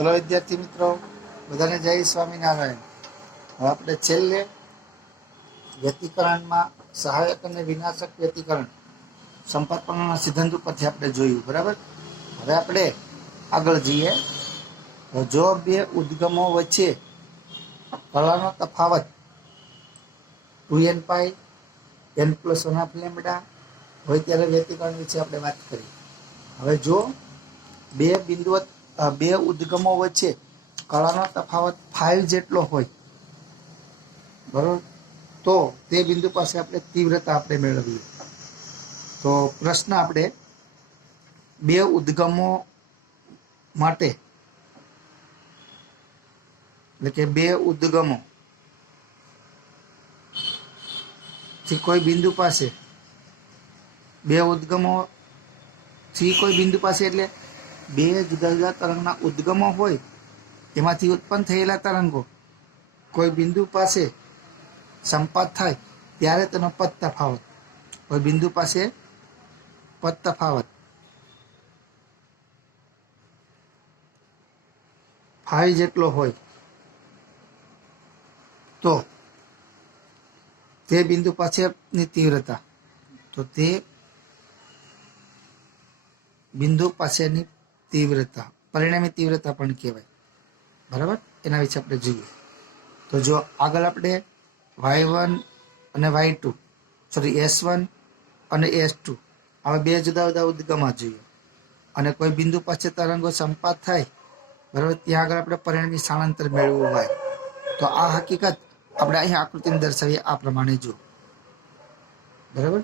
चलो विद्यार्थी मित्रों बधाने जय स्वामीनारायण। હવે આપણે છેલ્લે વ્યતિકરણમાં સહાયક અને વિનાશક વ્યતિકરણ સંપાદનના સિદ્ધાંત ઉપરથી આપણે જોયું, બરાબર। હવે આપણે આગળ જઈએ। જો બે ઉદ્ગમો વચ્ચે કલાનો તફાવત 2n પાઈ n+1/λ હોય ત્યારે વ્યતિકરણ વિશે આપણે વાત કરી। હવે જો બે ઉદ્ગમો વચ્ચે કલાનો તફાવત 5 જેટલો હોય, બરાબર, તો તે બિંદુ પાસે આપણે તીવ્રતા આપણે મેળવીએ। તો પ્રશ્ન આપણે બે ઉદ્ગમો માટે એટલે કે બે ઉદ્ગમો થી કોઈ બિંદુ પાસે એટલે બે જુદા જુદા તરંગના ઉદ્ગમો હોય એમાંથી ઉત્પન્ન થયેલા તરંગો કોઈ બિંદુ પાસે સંપાત થાય ત્યારે તેનો પદ તફાવત, કોઈ બિંદુ પાસે પદ તફાવત 5 જેટલો હોય તો તે બિંદુ પાસેની તીવ્રતા, તો તે બિંદુ પાસેની તીવ્રતા પરિણામી તીવ્રતા પણ કહેવાય, બરાબર। એના વિશે આપણે જોઈએ। તો જો આગળ આપણે y1 અને y2 S1 અને S2 આવા બે જુદા જુદા ઉદ્ગમો જોઈએ અને કોઈ બિંદુ પાસે તરંગો સંપાત થાય, બરાબર, ત્યાં આગળ આપણે પરિણામી સ્થાનાંતર મેળવવું હોય તો આ હકીકત આપણે અહીં આકૃતિમાં દર્શાવીએ આ પ્રમાણે જો, બરાબર।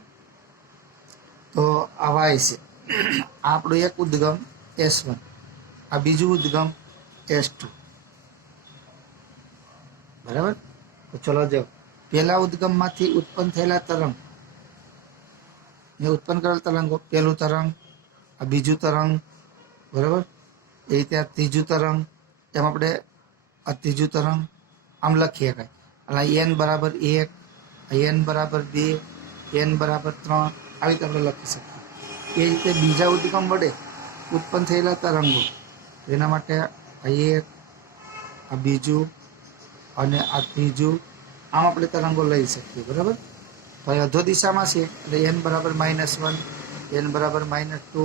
તો આ y છે, આ આપણું એક ઉદ્ગમ S1, આ બીજું ઉદ્ગમ S2, બરાબર। તો ચલો જો પહેલા ઉદ્ગમમાંથી ઉત્પન્ન થયેલા તરંગ ઉત્પન્ન કરેલ તરંગો, પહેલું તરંગ, આ બીજું તરંગ, બરાબર, એ રીતે આ ત્રીજું તરંગ, એમ આપણે આ ત્રીજું તરંગ આમ લખીએ કાંઈ એટલે n બરાબર 1, n બરાબર 2, n બરાબર 3 આવી રીતે આપણે લખી શકીએ। એ રીતે બીજા ઉદ્ગમ વડે ઉત્પન્ન થયેલા તરંગો એના માટે આ એક, આ બીજું અને આ ત્રીજું આમ આપણે તરંગો લઈ શકીએ, બરાબર। તો એ અધો દિશામાં છે એટલે n બરાબર -1, n બરાબર -2,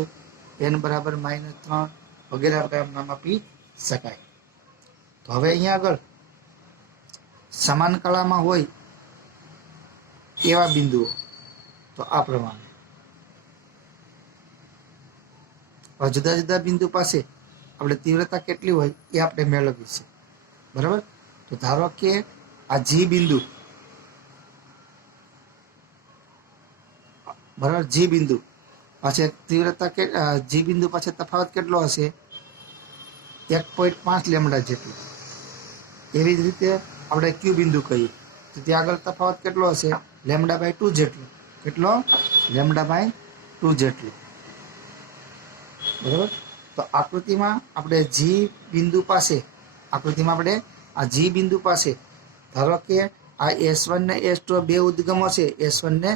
n બરાબર -3 વગેરે આપણે આમ નામ આપી શકાય। તો હવે અહીંયા આગળ સમાન કળામાં હોય એવા બિંદુઓ તો આ પ્રમાણે જુદા જુદા બિંદુ પાસે આપણે તીવ્રતા કેટલી હોય એ આપણે મેળવવી છે, બરાબર। તો ધારો કે આ જી બિંદુ, બરાબર, જી બિંદુ પાસે તીવ્રતા જી બિંદુ પાસે તફાવત કેટલો હશે 1.5λ જેટલો। એવી જ રીતે આપણે ક્યુ બિંદુ કહીએ તો ત્યાં આગળ તફાવત કેટલો હશે λ/2 જેટલો, કેટલો λ/2 જેટલો, બરાબર। તો આકૃતિમાં આપણે જી બિંદુ પાસે આ જી બિંદુ પાસે ધારો કે આ S1 ને S2 બે ઉદ્ગમો છે, S1 ને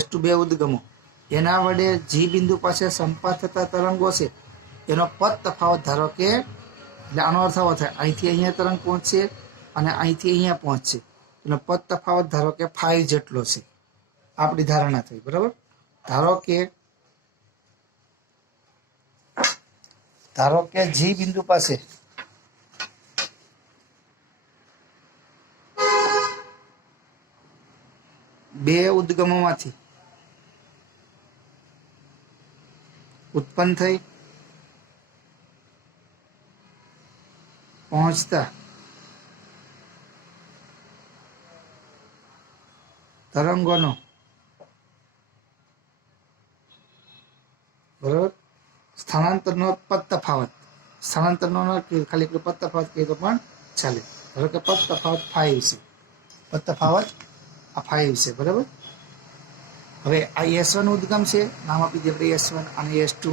S2 બે ઉદ્ગમો, એના વડે જી બિંદુ પાસે સંપાત થતા તરંગો છે એનો પદ તફાવત ધારો કે, એટલે આનો અર્થ આવો થાય અહીંથી અહીંયા તરંગ પહોંચશે અને અહીંથી અહીંયા પહોંચશે એનો પદ તફાવત ધારો કે 5 જેટલો છે, આપણી ધારણા થઈ, બરાબર। ધારો કે જી બિંદુ પાસે બે ઉદ્ગમોમાંથી ઉત્પન્ન થઈ પહોંચતા તરંગોનો, બરાબર, સ્થાનાંતરનો પદ તફાવત, સ્થાનાંતરનો ખાલી પદ તફાવત કહીએ તો પણ ચાલે, ધારો કે પદ તફાવત 5 છે, પદ તફાવત આ 5 છે, બરાબર। હવે આ S1 ઉદ્ગમ છે, નામ આપી દઈએ આપણે S1 અને S2।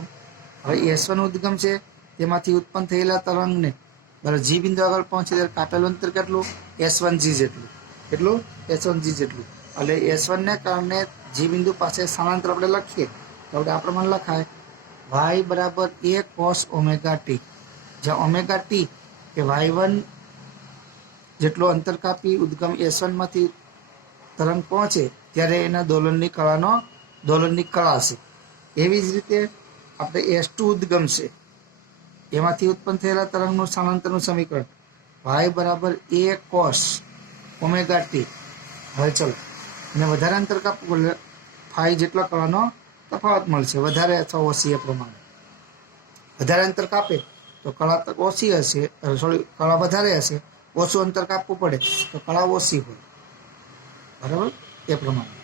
હવે S1 ઉદ્ગમ છે તેમાંથી ઉત્પન્ન થયેલા તરંગને, બરાબર, જી બિંદુ આગળ પહોંચે ત્યારે કાપેલું અંતર કેટલું S1G જેટલું, કેટલું S1G જેટલું, એટલે S1 ને કારણે જી બિંદુ પાસે સ્થાનાંતર આપણે લખીએ તો આપણે આ પ્રમાણે લખાય y = a cos ωt, જ્યાં ઓમેગા ટી એ y1 જેટલો અંતર કાપી ઉદ્ગમ S1 માંથી તરંગ પહોંચે ત્યારે એના દોલનની કળા છે. એવી જ રીતે આપણે S2 ઉદ્ગમ છે એમાંથી ઉત્પન્ન થયેલા તરંગનું સ્થાનાંતરનું સમીકરણ y બરાબર a cos ઓમેગા ટી. હવે ચલો અને વધારે અંતર કાપવું એટલે ફાઈ જેટલો કળાનો તફાવત મળશે, વધારે અથવા ઓછી એ પ્રમાણે. વધારે અંતર કાપે તો કળા ઓછી હશે, કળા વધારે હશે, ઓછું અંતર કાપવું પડે તો કળા ઓછી હોય, બરાબર? એ પ્રમાણે.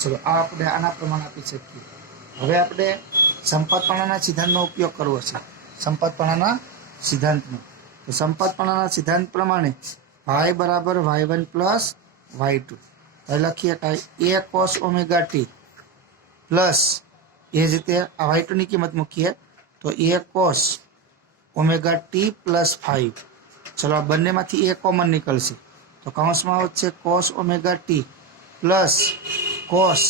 ચલો આ આપણે આના પ્રમાણે આપી શકીએ. હવે આપણે સંપાતપણાના સિદ્ધાંતનો ઉપયોગ કરવો છે. સંપાતપણાના સિદ્ધાંતનો તો સંપાતપણાના સિદ્ધાંત પ્રમાણે y બરાબર y1 પ્લસ y2. હવે લખીએ કાંઈ a cos omega t plus એ જ રીતે આ y2 ની કિંમત મૂકીએ તો a cos omega t plus 5. ચલો આ બંનેમાંથી a કોમન નીકળશે તો કૌંસમાં આવશે cos omega t plus cos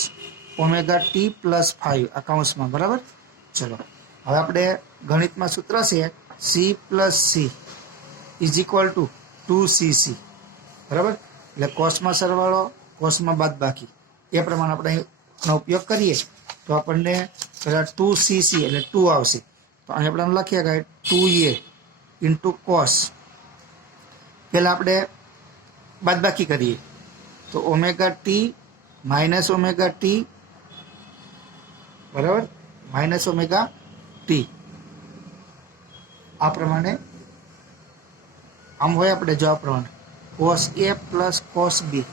omega t plus 5 આ કૌંસમાં, બરાબર? ચલો હવે આપણે ગણિતમાં સૂત્ર છે c plus c is equal two 2cc, બરાબર? એટલે કોસમાં સરવાળો, કોસમાં બાદબાકી, એ પ્રમાણે આપણે એનો ઉપયોગ કરીએ તો આપણને પહેલાં 2cc એટલે 2 આવશે. તો અહીં આપણે લખીએ કે 2a ઇન્ટુ કોસ. પહેલાં આપણે બાદબાકી કરીએ તો omega t minus omega t, બરાબર? માઇનસ ઓમેગા ટી આ પ્રમાણે આમ હોય આપણે જો આ પ્રમાણે cos A plus cos B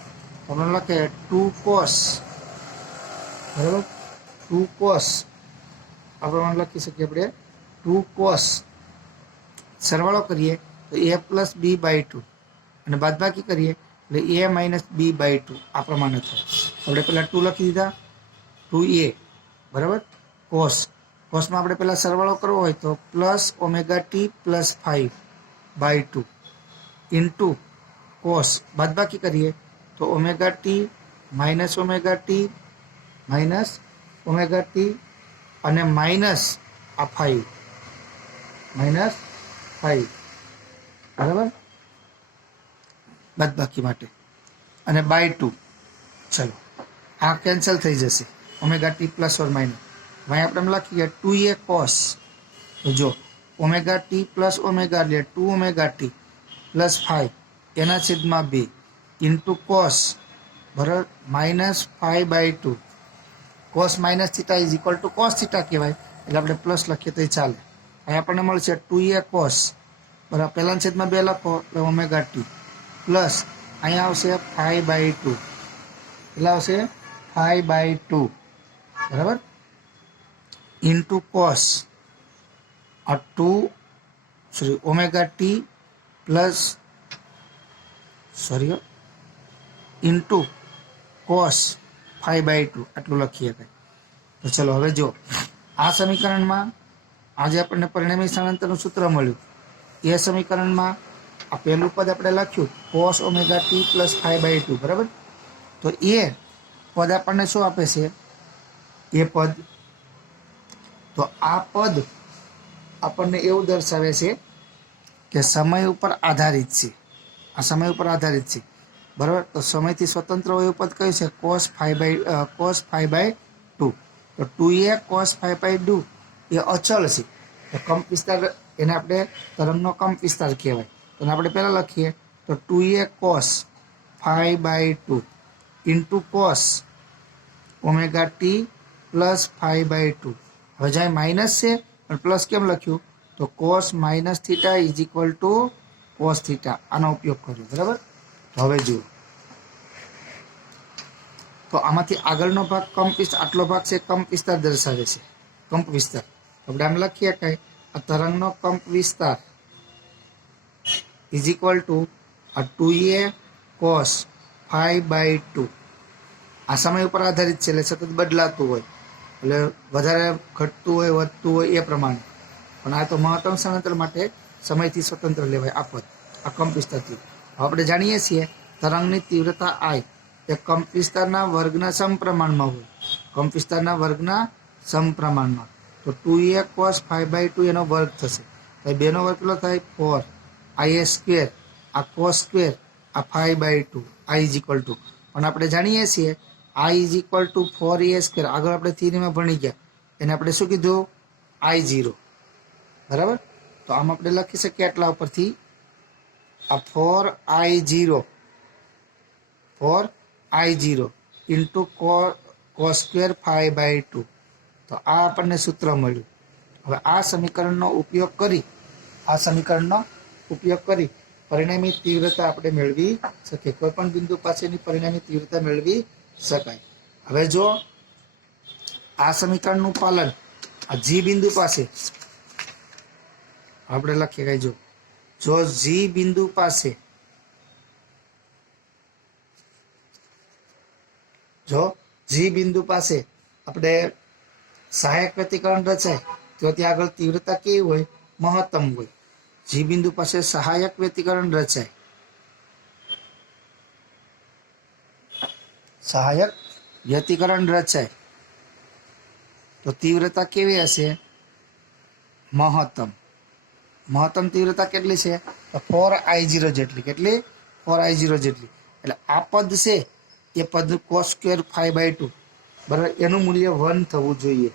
તો આપણે લખીએ 2 કોસ, બરાબર? 2 કોસ આ પ્રમાણે લખી શકીએ આપણે 2 કોસ. સરવાળો કરીએ તો a પ્લસ બી બાય 2 અને બાદબાકી કરીએ એટલે a માઇનસ બી બાય 2 આ પ્રમાણે થાય. આપણે પહેલાં 2 લખી દીધા, 2a, બરાબર? કોસ, કોસમાં આપણે પહેલાં સરવાળો કરવો હોય તો plus omega t plus 5 by 2 into cos, બાદબાકી કરીએ તો omega t minus omega t અને માઇનસ આ 5, માઇનસ 5, બરાબર? બાદબાકી માટે અને બાય 2. ચલો આ કેન્સલ થઈ જશે, omega t plus or minus. અહીં આપણે લખીએ 2a કોસ, તો જો ઓમેગા ટી પ્લસ ઓમેગા એટલે 2 ઓમેગા ટી પ્લસ 5 એના છેદમાં 2 ઇન્ટુ કોસ, બરાબર? Minus 5 by 2. Cos minus theta is equal to cos theta કહેવાય એટલે આપણે પ્લસ લખીએ તો ચાલે. અહીં આપણને મળશે 2a કોસ, બરાબર? પહેલાના છેદમાં 2 લખો એટલે ઓમેગા ટી પ્લસ અહીંયા આવશે 5 બાય 2, એટલે આવશે 5 બાય 2, બરાબર? ઇન્ટુ કોસ આ 2 omega t plus into cos 5 by 2 આટલું લખીએ કંઈ. તો ચલો હવે જો આ સમીકરણમાં આજે આપણને પરિણામી સ્થાનાંતરનું સૂત્ર મળ્યું. એ સમીકરણમાં આ પહેલું પદ આપણે લખ્યું cos omega t plus 5 by 2, બરાબર? તો એ પદ આપણને શું આપે છે? એ પદ, તો આ પદ આપણને એવું દર્શાવે છે કે સમય ઉપર આધારિત છે. આ સમય ઉપર આધારિત છે, બરાબર? તો સમયથી સ્વતંત્ર હોય એવું પદ કયું છે? Cos 5 by 2. તો 2a કોસ 5 બાય 2 એ અચળ છે. તો કંપ વિસ્તાર એને આપણે તરંગનો કંપ વિસ્તાર કહેવાય. તો આપણે પહેલાં લખીએ તો 2a cos 5 by 2 into cos omega t plus 5 by 2. હવે જ્યાં માઇનસ છે પણ પ્લસ કેમ લખ્યું? તો cos minus theta is equal to cos theta, આનો ઉપયોગ કર્યો, બરાબર? તો હવે જુઓ તો આમાંથી આગળનો ભાગ કંપ વિસ્તાર, આટલો ભાગ છે કંપ વિસ્તાર દર્શાવે છે, કંપ વિસ્તાર. આપણે આમ લખીએ કે આ તરંગનો કંપ વિસ્તાર ઇઝ ઇક્વલ ટુ આ 2a કોસ 5 બાય 2. આ સમય ઉપર આધારિત છે એટલે સતત બદલાતું હોય, એટલે વધારે ઘટતું હોય વધતું હોય એ પ્રમાણે. પણ આ તો મહત્તમ સ્થાનાંતર માટે સમયથી સ્વતંત્ર લેવાય આ પદ, આ કંપ વિસ્તારથી. આપણે જાણીએ છીએ તરંગની તીવ્રતા I એ કંપ વિસ્તારના વર્ગના સમપ્રમાણમાં હોય, કંપ વિસ્તારના વર્ગના સમપ્રમાણમાં. તો 2a કોસ 5 બાય 2 એનો વર્ગ થશે. તો તો 2 નો વર્ગ કેટલો થાય 4 IA સ્ક્વેર આ cos સ્ક્વેર આ 5/2 I ઇઝ ઇક્વલ ટુ પણ આપણે જાણીએ છીએ I is equal two 4IA square આગળ આપણે થિયરીમાં ભણી ગયા એને આપણે શું કીધું I0 બરાબર તો આમ આપણે લખી શકીએ આટલા ઉપરથી આ 4I0 ઇન્ટુ cos સ્ક્વેર 5/2 તો આ આપણને સૂત્ર મળ્યું હવે આ સમીકરણનો ઉપયોગ કરી પરિણામી તીવ્રતા આપણે મેળવી શકીએ કોઈ પણ બિંદુ પાસેની પરિણામી તીવ્રતા મેળવી શકાય હવે જો આ સમીકરણનું પાલન આ જી બિંદુ પાસે આપણે લખીએ કઈ જો જી બિંદુ પાસે આપણે સહાયક વ્યતિકરણ રચાય તો ત્યાં આગળ તીવ્રતા કેવી હોય મહત્તમ હોય જી બિંદુ પાસે સહાયક વ્યતિકરણ રચાય તો તીવ્રતા કેવી હશે મહત્તમ તીવ્રતા કેટલી છે તો 4I0 જેટલી કેટલી 4I0 જેટલી એટલે આ પદ છે એ પદ cos સ્ક્વેર 5/2 બરાબર એનું મૂલ્ય 1 થવું જોઈએ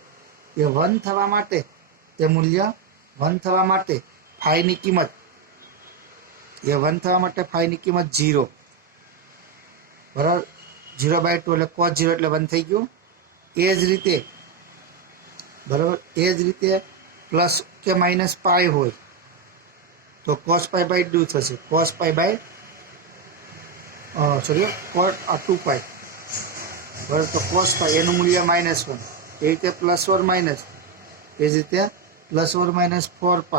એ 1 થવા માટે ફાઈની કિંમત 0 બરાબર 0/2 એટલે cos 0 એટલે 1 થઈ ગયું એ જ રીતે પ્લસ કે માઇનસ પાઈ હોય તો cos π/2 થશે cos 2π બરાબર તો cos π એનું મૂલ્ય -1 એ રીતે પ્લસ ઓર માઇનસ એ જ રીતે પ્લસ ઓર માઇનસ 4π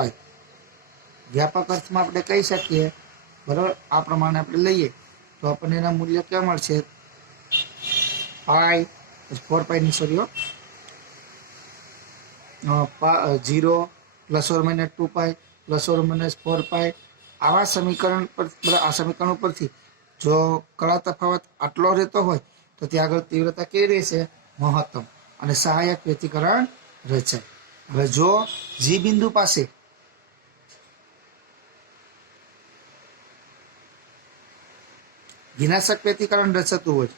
વ્યાપક અર્થમાં આપણે કહી શકીએ બરાબર આ પ્રમાણે આપણે લઈએ તો આપણને એના મૂલ્ય ક્યાં મળશે 4π ની 0 plus or minus 2π plus or minus 4π આવા સમીકરણ ઉપરથી જો કળા તફાવત આટલો રહેતો હોય તો ત્યાં આગળ તીવ્રતા કેવી રહેશે મહત્તમ અને સહાયક વ્યતિકરણ રચાય હવે જો જી બિંદુ પાસે વિનાશક વ્યતિકરણ રચાતું હોય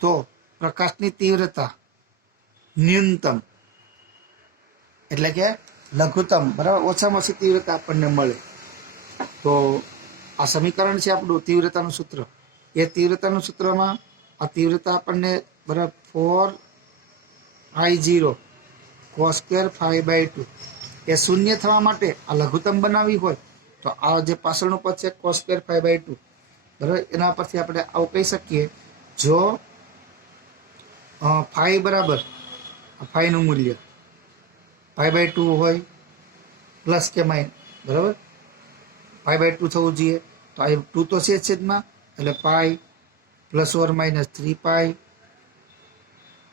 તો પ્રકાશની તીવ્રતા ન્યૂનતમ એટલે કે લઘુત્તમ બરાબર ઓછામાં ઓછી તીવ્રતા આપણને મળે તો આ સમીકરણ છે આપણું તીવ્રતાનું સૂત્ર એ તીવ્રતાનું સૂત્રમાં આ તીવ્રતા આપણને બરાબર 4I0 cos સ્ક્વેર 5/2 એ શૂન્ય થવા માટે આ લઘુત્તમ બનાવવી હોય તો આ જે પાછળનું પદ છે cos સ્ક્વેર 5/2 બરાબર એના પરથી આપણે આવું કહી શકીએ જો 5 બરાબર 5 નું મૂલ્ય 5/2 હોય પ્લસ કે માઇનસ બરાબર 5/2 થવું જોઈએ તો આ 2 તો છે છેદમાં એટલે પાઈ પ્લસ ઓર માઇનસ 3π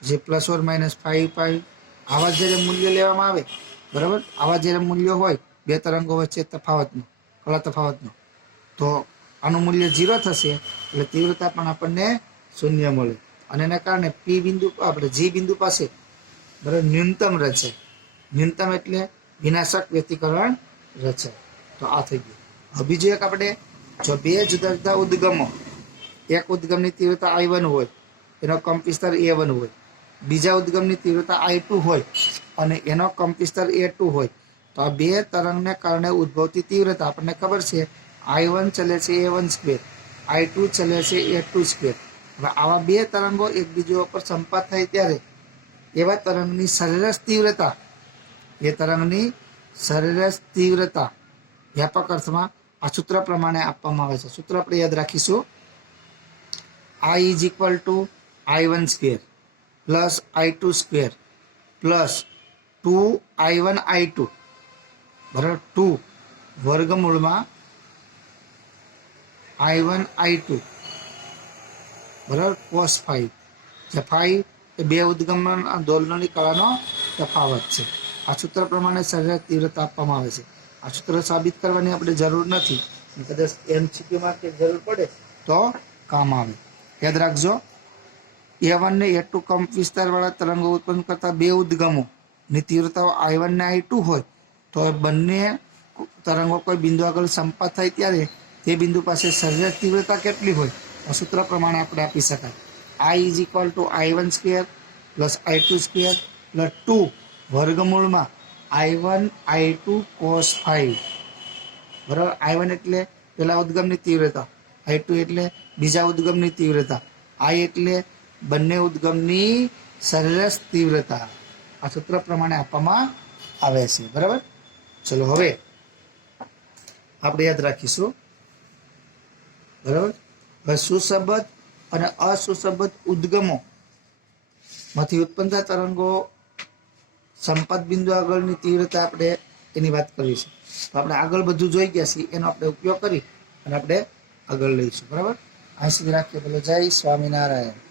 જે પ્લસ ઓર માઇનસ 5π આવા જ્યારે મૂલ્ય લેવામાં આવે બરાબર આવા જ્યારે મૂલ્યો હોય બે તરંગો વચ્ચે કળા તફાવતનો તો આનું મૂલ્ય 0 થશે એટલે તીવ્રતા પણ આપણને શૂન્ય મળે અને એના કારણે પી બિંદુ આપણે જી બિંદુ પાસે બરાબર ન્યૂનતમ રચાય ન્યૂનતમ એટલે વિનાશક વ્યતિકરણ રચાય તો આ થઈ ગયું હવે બીજું એક આપણે જો બે જુદા જુદા ઉદ્ગમો એક ઉદ્ગમની તીવ્રતા I1 હોય એનો કંપ વિસ્તાર A1 હોય બીજા ઉદ્ગમની તીવ્રતા I2 હોય અને એનો કંપ વિસ્તાર A2 હોય તો આ બે તરંગને કારણે ઉદ્ભવતી તીવ્રતા આપણને ખબર છે I1 ચલે છે A1 સ્ક્વેર I2 ચલે છે A2 સ્ક્વેર હવે આવા બે તરંગો એકબીજા ઉપર સંપાત થાય ત્યારે એવા તરંગની સરેરાશ તીવ્રતા વ્યાપક અર્થમાં આ સૂત્ર પ્રમાણે આપવામાં આવે છે સૂત્ર આપણે યાદ રાખીશું I is equal two I1 square plus I2 square plus 2I1 I2 બરાબર 2 વર્ગમૂળમાં I1 I2 બરાબર cos 5 જે 5 એ બે ઉદ્ગમના દોલનોની કળાનો તફાવત છે આ સૂત્ર પ્રમાણે સરેરાશ તીવ્રતા આપવામાં આવે છે આ સૂત્ર સાબિત કરવાની આપણે જરૂર નથી કદાચ MCQમાં કે જરૂર પડે તો કામ આવે યાદ રાખજો A1 ને A2 કંપ વિસ્તારવાળા તરંગો ઉત્પન્ન કરતા બે ઉદ્ગમો ની તીવ્રતાઓ I1 ને I2 હોય તો બંને તરંગો કોઈ બિંદુ આગળ સંપાત થાય ત્યારે તે બિંદુ પાસે સરેરાશ તીવ્રતા કેટલી હોય તો સૂત્ર પ્રમાણે આપણે આપી શકાય I is equal two I1 square plus I2 square plus 2 વર્ગમૂળમાં I1 I2 cos 5 બરાબર. I1 એટલે પેલા ઉદ્ગમની તીવ્રતા, I2 એટલે બીજા ઉદ્ગમની તીવ્રતા, I એટલે બંને ઉદ્ગમની સરેરાશ તીવ્રતા. આ સૂત્ર પ્રમાણે આપવામાં આવે છે. બરાબર. ચલો હવે આપણે યાદ રાખીશું. બરાબર. હવે સુસંબદ્ધ અને અસુસંબદ્ધ ઉદ્ગમો માંથી ઉત્પન્ન થતા તરંગો સંપાત બિંદુ આગળની તીવ્રતા આપણે એની વાત કરીશું. તો આપણે આગળ બધું જોઈ ગયા છીએ, એનો આપણે ઉપયોગ કરી અને આપણે આગળ લઈશું. બરાબર. અહીં સુધી રાખીએ. બોલો જય સ્વામિનારાયણ.